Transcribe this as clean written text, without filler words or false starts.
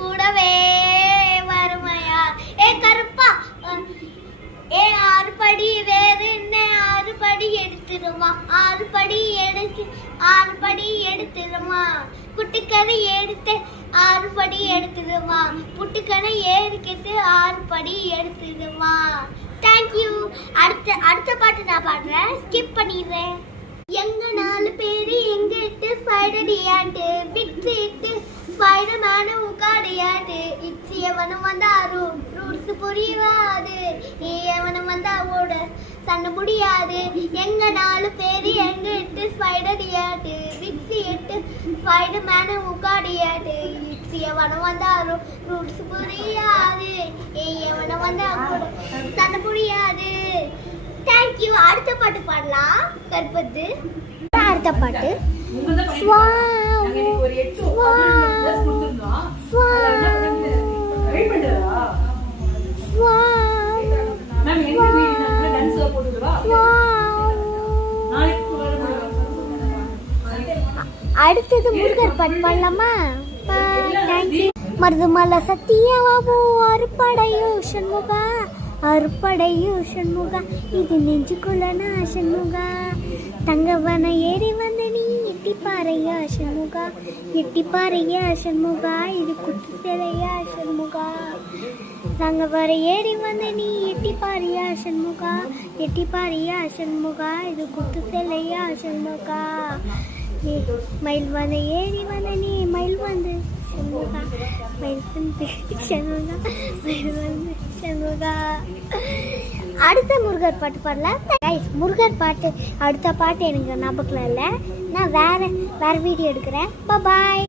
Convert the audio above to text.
கூடவே வருமையா ஏ கருப்பா ஏ 6 படி வேற என்ன 6 படி எடுத்துருமா 6 படி எடுத்துருமா குட்டிக்கரை எடுத்து 6 படி எடுத்துருமா புட்டுக்கரை ஏறிக்கிட்டு 6 படி எடுத்துருமா. தேங்க்யூ. அடுத்த பாட்டு நான் பாடுறேன், ஸ்கிப் பண்ணிடுறேன். எங்க 4 பேரு எங்க 8 ஸ்பைடர் டியாட்டு விட்டு ஸ்பைடர்மேன் உட்காடியாட்டு இட்ஸ் எவனும் வந்தாரும் ரூட்ஸ் புரியாது எவனும் வந்தா ஓட சண்டை முடியாது. எங்க 4 பேரு எங்க 8 ஸ்பைடர் டியாட்டு விட்டு ஸ்பைடர்மேன் உட்காடியாட்டு இட்ஸ் எவனும் வந்தாரும் ரூட்ஸ் புரியாது எவனும் வந்தா ஓட சண்டை முடியாது. தேங்க்யூ. அடுத்த பாட்டு பாடலாம். கற்பது அடுத்த பாட்டு அடுத்தது முருகர் பாட்டு பாடலாமா? மருதுமலை சத்தியவாபு அறுப்படையோ சண்முகா அறுப்படையோ சண்முகா இது நெஞ்சுக்குள்ள நான் சண்முகா தங்கவன ஏறி வந்த நீ எட்டி பாறையா சண்முகா எட்டி பாறையா சண்முகா இது குத்து சிலையா சண்முகா தங்கவர ஏறி வந்த நீ எட்டி பாறையா சண்முகா எட்டி பாறையா சண்முகா இது குத்து சிலையா சண்முகா மயில் வந்து ஏறி வந்த நீ மயில் வந்து சண்முகா மயில் வந்து சண்முகா மயில் வந்து சண்முகா. அடுத்த முருகர் பாட்டு பாடலாம். முருகர் பாட்டு அடுத்த பாட்டு எனக்கு ஞாபகம் இல்லை, நான் வேற வீடியோ எடுக்கிறேன். பாய்.